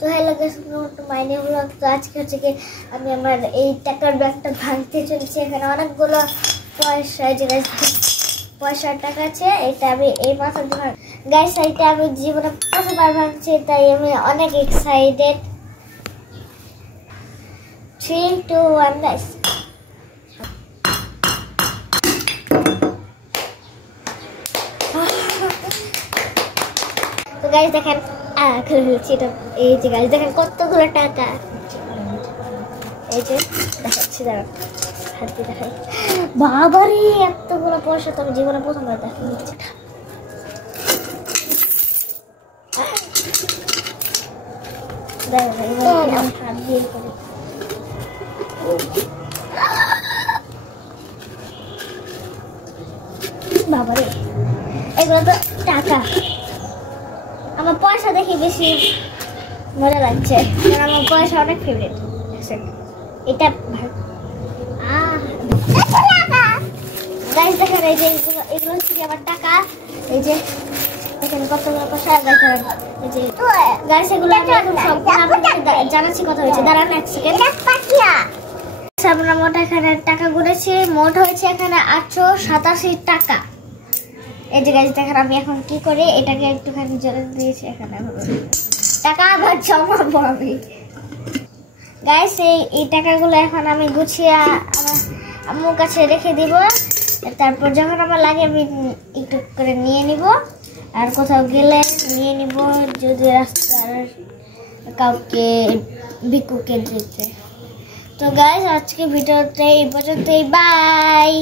তো hello guys, welcome to my new blog. তো আজকে হচ্ছে কি আমি আমার এই টাকার ব্যাগটা ভাঙতে চলেছি। এখানে অনেকগুলো পয়সা, যে পয়সার টাকা আছে। এটা আমি এই মাসে গাইস, এটা আমি জীবনে প্রথমবার ভাঙছি, তাই আমি অনেক এক্সাইটেড। 3, 2, 1 গাইস। তো গাইস দেখেন, এই যে গাইস দেখেন কতগুলো টাকা। এই যে দেখাচ্ছি, দাঁড়ান হাতে দেখাই। বাবারে, এতগুলো পয়সা তো আমি জীবনে প্রথমবার দেখি। হাত দিয়ে করি। বাবারে, এগুলো তো টাকা। আমার পয়সা দেখি বেশি মজা লাগছে, কারণ আমার পয়সা অনেক ফেভারিট। এটা গাইস দেখেন, এই যে এগুলো হচ্ছে আমার টাকা। এই যে দেখেন কতগুলো পয়সা। এই যে গাইস, এগুলো আমি এখন সব জানাচ্ছি কথা হয়েছে। দাঁড়ান এক সেকেন্ড। আমরা মোট এখানে টাকা গুনেছি, মোট হয়েছে এখানে 887 টাকা। এই যে গাইস দেখেন, আমি এখন কি করি, এটাকে একটুখানি জলে দিয়েছি। এখানে টাকা আবার জমাবো আমি। গাইস এই টাকাগুলো এখন আমি গুছিয়ে আমার আম্মুর কাছে রেখে দিব। তারপর যখন আমার লাগে আমি একটু করে নিয়ে নিব, আর কোথাও গেলে নিয়ে নিব, যদি রাস্তার কাউকে ভিক্ষুকে দিতে। তো গাইস আজকে ভিডিওতে এই পর্যন্তই, বাই।